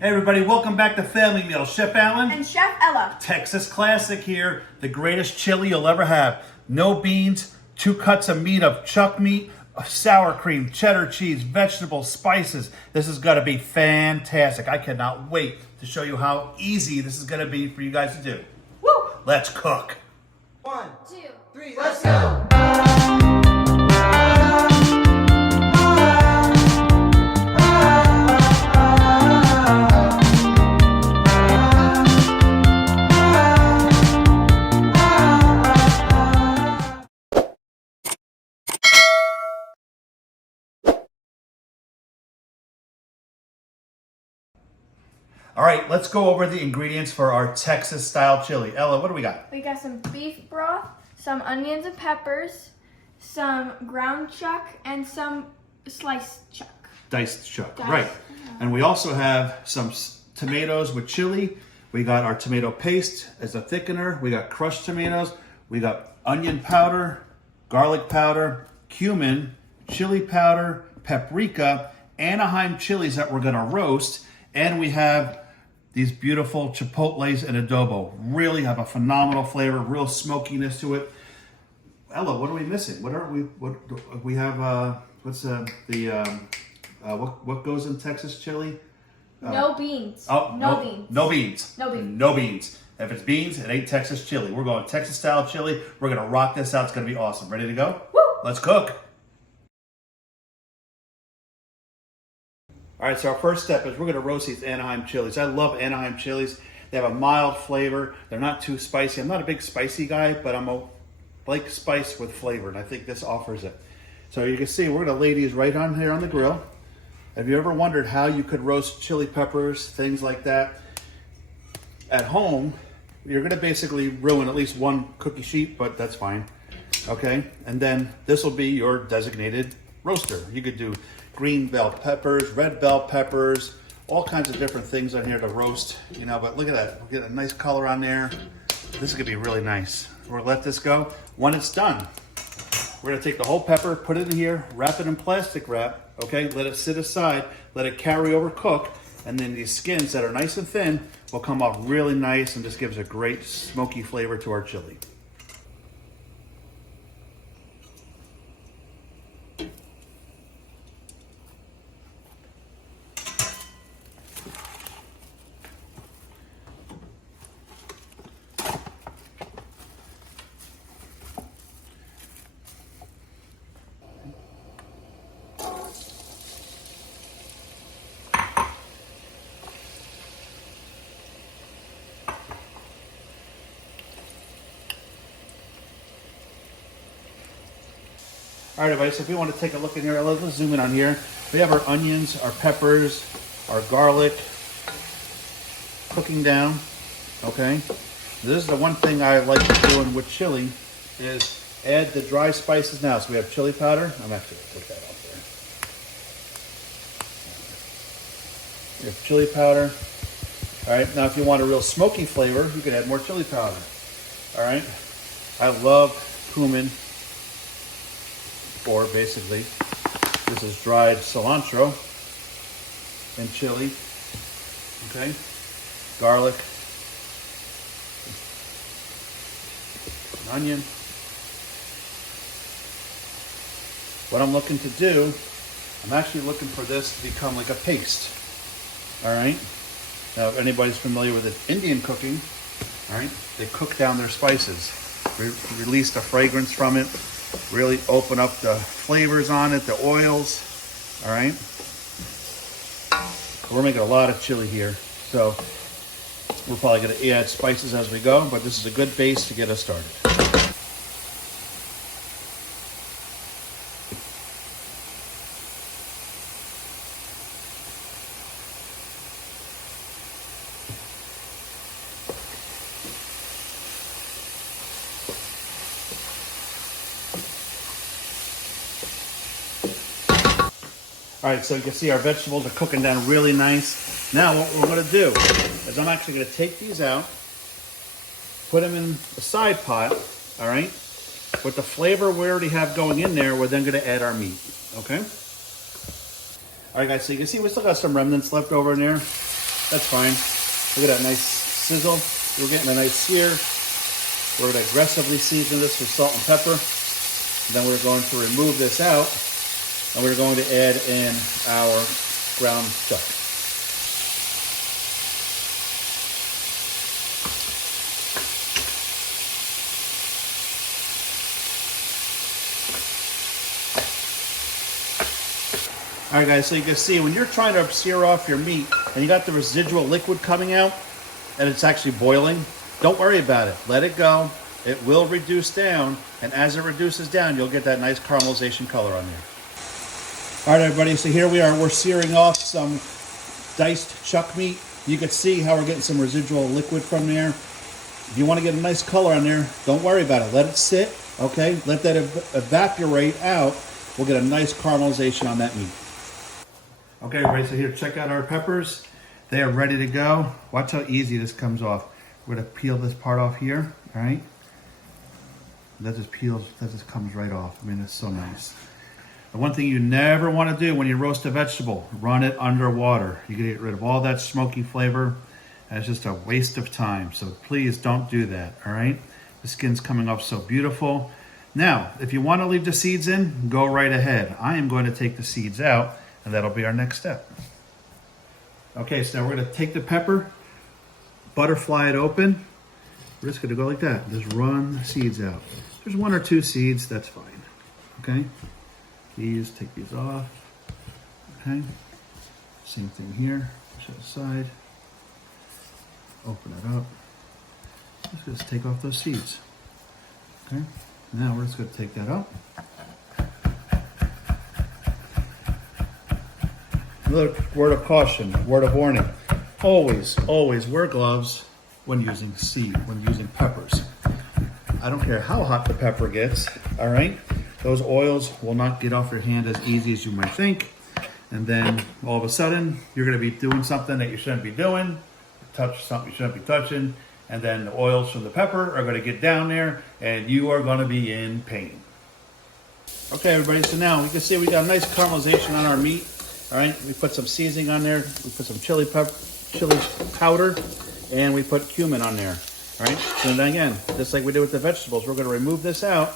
Hey everybody, welcome back to Family Meal. Chef Alan and Chef Ella. Texas classic here. The greatest chili you'll ever have. No beans, 2 cuts of meat of chuck meat, sour cream, cheddar cheese, vegetables, spices. This is gonna be fantastic. I cannot wait to show you how easy this is gonna be for you guys to do. Woo! Let's cook. 1, 2, 3, let's go! All right, let's go over the ingredients for our Texas style chili. Ella, what do we got? We got some beef broth, some onions and peppers, some ground chuck, and some sliced chuck. Diced chuck, Diced. right. And we also have some tomatoes with chili. We got our tomato paste as a thickener. We got crushed tomatoes. We got onion powder, garlic powder, cumin, chili powder, paprika, Anaheim chilies that we're gonna roast. And we have these beautiful chipotles and adobo. Really have a phenomenal flavor, real smokiness to it. Ella, what are we missing? What we have? What goes in Texas chili? No beans. Oh, no beans. No beans. No beans. No beans. If it's beans, it ain't Texas chili. We're going Texas style chili. We're gonna rock this out. It's gonna be awesome. Ready to go? Woo! Let's cook. All right, so our first step is we're gonna roast these Anaheim chilies. I love Anaheim chilies. They have a mild flavor. They're not too spicy. I'm not a big spicy guy, but like spice with flavor, and I think this offers it. So you can see we're gonna lay these right on here on the grill. Have you ever wondered how you could roast chili peppers, things like that? At home, you're gonna basically ruin at least one cookie sheet, but that's fine, okay? And then this will be your designated roaster. You could do green bell peppers, red bell peppers, all kinds of different things on here to roast, you know, but look at that. We'll get a nice color on there. This is gonna be really nice. We're gonna let this go. When it's done, we're gonna take the whole pepper, put it in here, wrap it in plastic wrap, okay? Let it sit aside, let it carry over, cook, and then these skins that are nice and thin will come off really nice and just gives a great smoky flavor to our chili. All right, everybody, so if you want to take a look in here, let's zoom in on here. We have our onions, our peppers, our garlic cooking down, okay? This is the one thing I like doing with chili is add the dry spices now. So we have chili powder. I'm actually going to put that up there. We have chili powder. All right, now if you want a real smoky flavor, you can add more chili powder. All right, I love cumin. Or basically, this is dried cilantro and chili, okay? Garlic, and onion. What I'm looking to do, I'm actually looking for this to become like a paste, all right? Now, if anybody's familiar with Indian cooking, all right, they cook down their spices, release the fragrance from it, really open up the flavors on it, the oils, all right? We're making a lot of chili here, so we're probably gonna add spices as we go, but this is a good base to get us started. All right, so you can see our vegetables are cooking down really nice. Now what we're gonna do is I'm actually gonna take these out, put them in the side pot, all right? With the flavor we already have going in there, we're then gonna add our meat, okay? All right, guys, so you can see we still got some remnants left over in there. That's fine. Look at that nice sizzle. We're getting a nice sear. We're going to aggressively season this with salt and pepper. Then we're going to remove this out, and we're going to add in our ground chuck. All right, guys, so you can see when you're trying to sear off your meat and you got the residual liquid coming out and it's actually boiling, don't worry about it. Let it go. It will reduce down, and as it reduces down, you'll get that nice caramelization color on there. All right, everybody, so here we are. We're searing off some diced chuck meat. You can see how we're getting some residual liquid from there. If you want to get a nice color on there, don't worry about it. Let it sit, okay? Let that evaporate out. We'll get a nice caramelization on that meat. Okay, everybody, so here, check out our peppers. They are ready to go. Watch how easy this comes off. We're gonna peel this part off here, all right? That just peels, that just comes right off. I mean, it's so nice. The one thing you never wanna do when you roast a vegetable, run it underwater. You can get rid of all that smoky flavor. And it's just a waste of time. So please don't do that, all right? The skin's coming off so beautiful. Now, if you wanna leave the seeds in, go right ahead. I am going to take the seeds out, and that'll be our next step. Okay, so now we're gonna take the pepper, butterfly it open. We're just gonna go like that. Just run the seeds out. If there's 1 or 2 seeds, that's fine, okay? These, take these off, okay? Same thing here, push it aside. Open it up. Let's just take off those seeds, okay? Now we're just gonna take that up. Another word of caution, word of warning. Always, always wear gloves when using peppers. I don't care how hot the pepper gets, all right? Those oils will not get off your hand as easy as you might think. And then all of a sudden, you're gonna be doing something that you shouldn't be doing, touch something you shouldn't be touching, and then the oils from the pepper are gonna get down there and you are gonna be in pain. Okay, everybody, so now you can see we got a nice caramelization on our meat. All right, we put some seasoning on there. We put some chili powder, and we put cumin on there. All right, so then again, just like we did with the vegetables, we're gonna remove this out.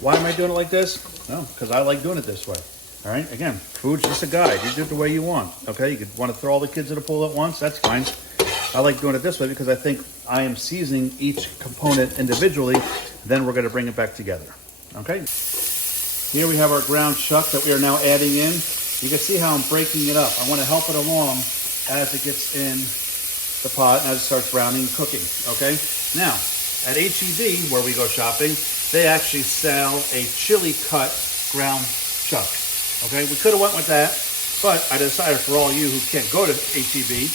Why am I doing it like this? No, because I like doing it this way. All right, again, food's just a guide. You do it the way you want, okay? You could want to throw all the kids in the pool at once, that's fine. I like doing it this way because I think I am seasoning each component individually, then we're gonna bring it back together, okay? Here we have our ground chuck that we are now adding in. You can see how I'm breaking it up. I want to help it along as it gets in the pot and as it starts browning and cooking, okay? Now, at H-E-B, where we go shopping, they actually sell a chili cut ground chuck, okay? We could have went with that, but I decided for all you who can't go to H-E-B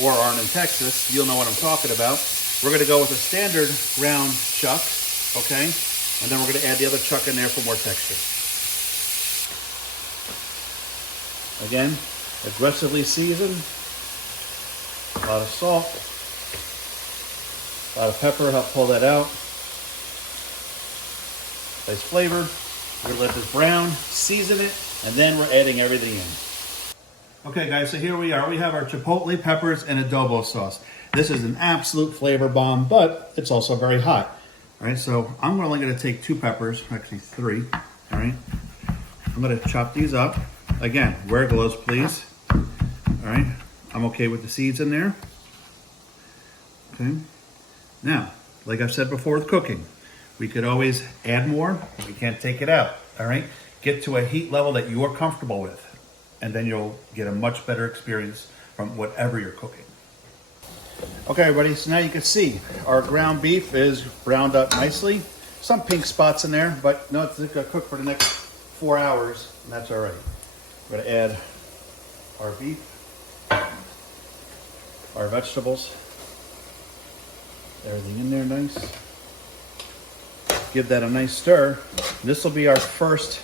or aren't in Texas, you'll know what I'm talking about. We're gonna go with a standard ground chuck, okay? And then we're gonna add the other chuck in there for more texture. Again, aggressively seasoned, a lot of salt, a lot of pepper, help pull that out. Nice flavor. We're gonna let this brown, season it, and then we're adding everything in. Okay guys, so here we are. We have our chipotle peppers and adobo sauce. This is an absolute flavor bomb, but it's also very hot. All right, so I'm only gonna take 2 peppers, actually 3, all right? I'm gonna chop these up. Again, wear gloves, please. All right, I'm okay with the seeds in there. Okay, now, like I've said before with cooking, we could always add more, but we can't take it out, all right? Get to a heat level that you are comfortable with, and then you'll get a much better experience from whatever you're cooking. Okay, everybody, so now you can see our ground beef is browned up nicely. Some pink spots in there, but no, it's gonna cook for the next 4 hours, and that's all right. We're gonna add our beef, our vegetables, everything in there nice. Give that a nice stir. This will be our first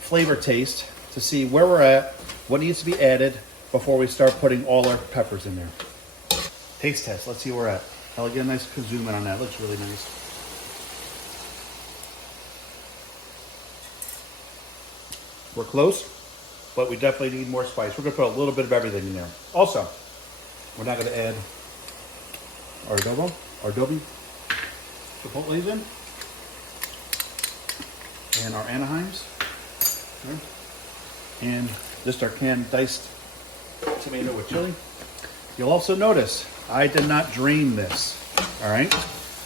flavor taste to see where we're at, what needs to be added before we start putting all our peppers in there. Taste test, let's see where we're at. I'll get a nice zoom in on that, looks really nice. We're close, but we definitely need more spice. We're gonna put a little bit of everything in there. Also, We're not going to add our adobe, chipotles in, and our Anaheims, okay. And just our canned diced tomato with chili. You'll also notice I did not drain this, all right?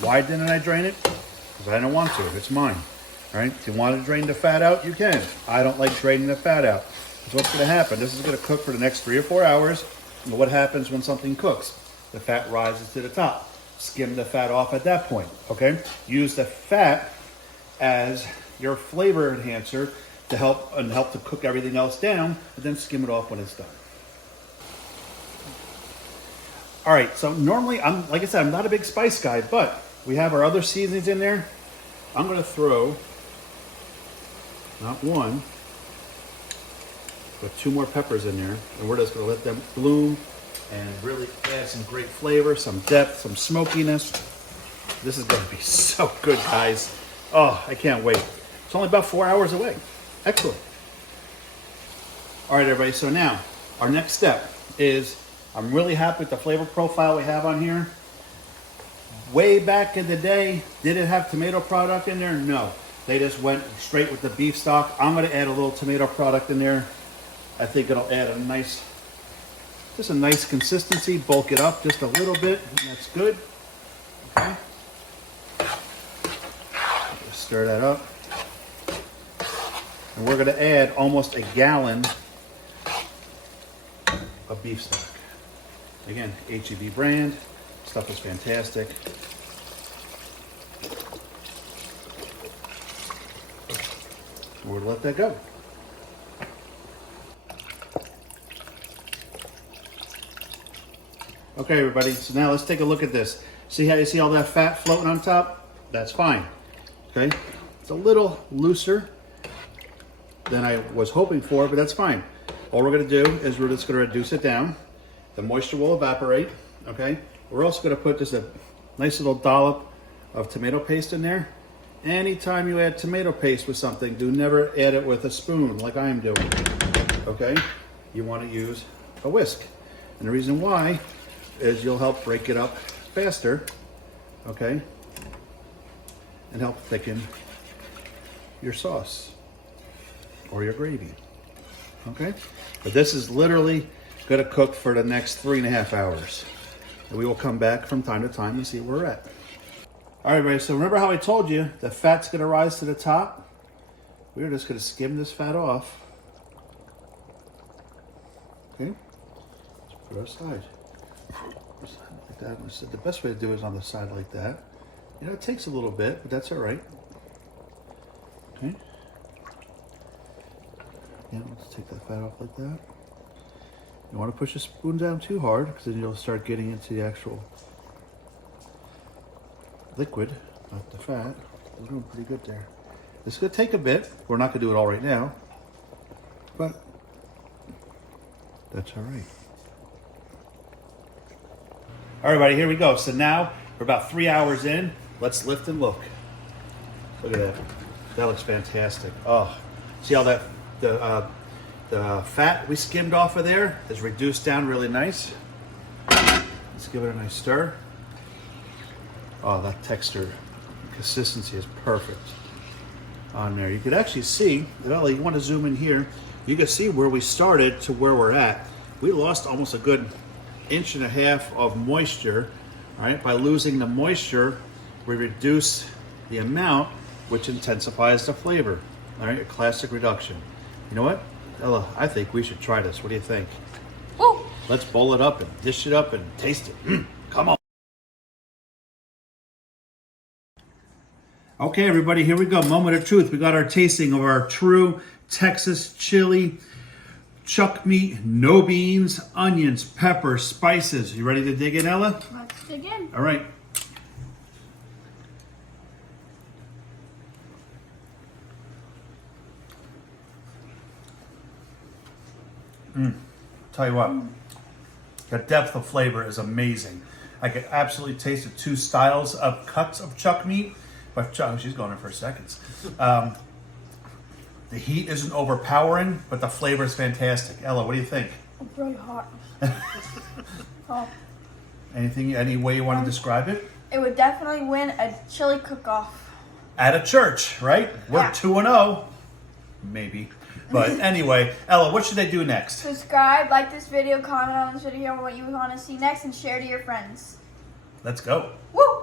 Why didn't I drain it? Because I don't want to. It's mine, all right? If you want to drain the fat out, you can. I don't like draining the fat out. So what's going to happen? This is going to cook for the next 3 or 4 hours. And what happens when something cooks? The fat rises to the top. Skim the fat off at that point, okay? Use the fat as your flavor enhancer to help to cook everything else down, and then skim it off when it's done. All right, so normally, like I said, I'm not a big spice guy, but we have our other seasonings in there. I'm gonna throw, not one, but 2 more peppers in there, and we're just gonna let them bloom and really add some great flavor, some depth, some smokiness. This is gonna be so good, guys. Oh, I can't wait. It's only about 4 hours away. Excellent. All right, everybody, so now our next step is, I'm really happy with the flavor profile we have on here. Way back in the day, did it have tomato product in there? No. They just went straight with the beef stock. I'm gonna add a little tomato product in there. I think it'll add a nice consistency, bulk it up just a little bit, and that's good. Okay. Just stir that up. And we're gonna add almost a gallon of beef stock. Again, HEB brand, stuff is fantastic. We're gonna let that go. Okay, everybody, so now let's take a look at this. See how you see all that fat floating on top? That's fine, okay? It's a little looser than I was hoping for, but that's fine. All we're gonna do is we're just gonna reduce it down. The moisture will evaporate, okay? We're also gonna put just a nice little dollop of tomato paste in there. Anytime you add tomato paste with something, do never add it with a spoon like I am doing, okay? You wanna use a whisk. And the reason why is you'll help break it up faster, okay? And help thicken your sauce or your gravy, okay? But this is literally gonna cook for the next 3.5 hours. And we will come back from time to time and see where we're at. All right, everybody, so remember how I told you the fat's gonna rise to the top? We're just gonna skim this fat off. Okay, let's put it aside. Like that. The best way to do it is on the side like that. You know, it takes a little bit, but that's all right. Okay. Again, let's take that fat off like that. You want to push the spoon down too hard, because then you'll start getting into the actual liquid, not the fat. We're doing pretty good there. It's going to take a bit. We're not going to do it all right now, but that's all right. All right, everybody, here we go. So now we're about 3 hours in. Let's lift and look. Look at that. That looks fantastic. Oh, see how that the fat we skimmed off of there is reduced down really nice. Let's give it a nice stir. Oh, that texture, consistency is perfect on there. You could actually see, well, you want to zoom in here, you can see where we started to where we're at. We lost almost a good 1.5 inches of moisture, all right? By losing the moisture, we reduce the amount, which intensifies the flavor, all right? A classic reduction. You know what, Ella, I think we should try this. What do you think? Woo! Let's bowl it up and dish it up and taste it. Come on. Okay, everybody, here we go. Moment of truth. We got our tasting of our true Texas chili, chuck meat, no beans, onions, pepper, spices. You ready to dig in, Ella? Let's dig in. All right. Tell you what, the depth of flavor is amazing. I could absolutely taste the 2 styles of cuts of chuck meat. But Chuck, she's going in for seconds. The heat isn't overpowering, but the flavor is fantastic. Ella, what do you think? It's really hot. Oh. Any way you want to describe it? It would definitely win a chili cook-off. At a church, right? We're Yeah. 2-0. Maybe. But anyway, Ella, what should they do next? Subscribe, like this video, comment on this video what you want to see next, and share to your friends. Let's go. Woo!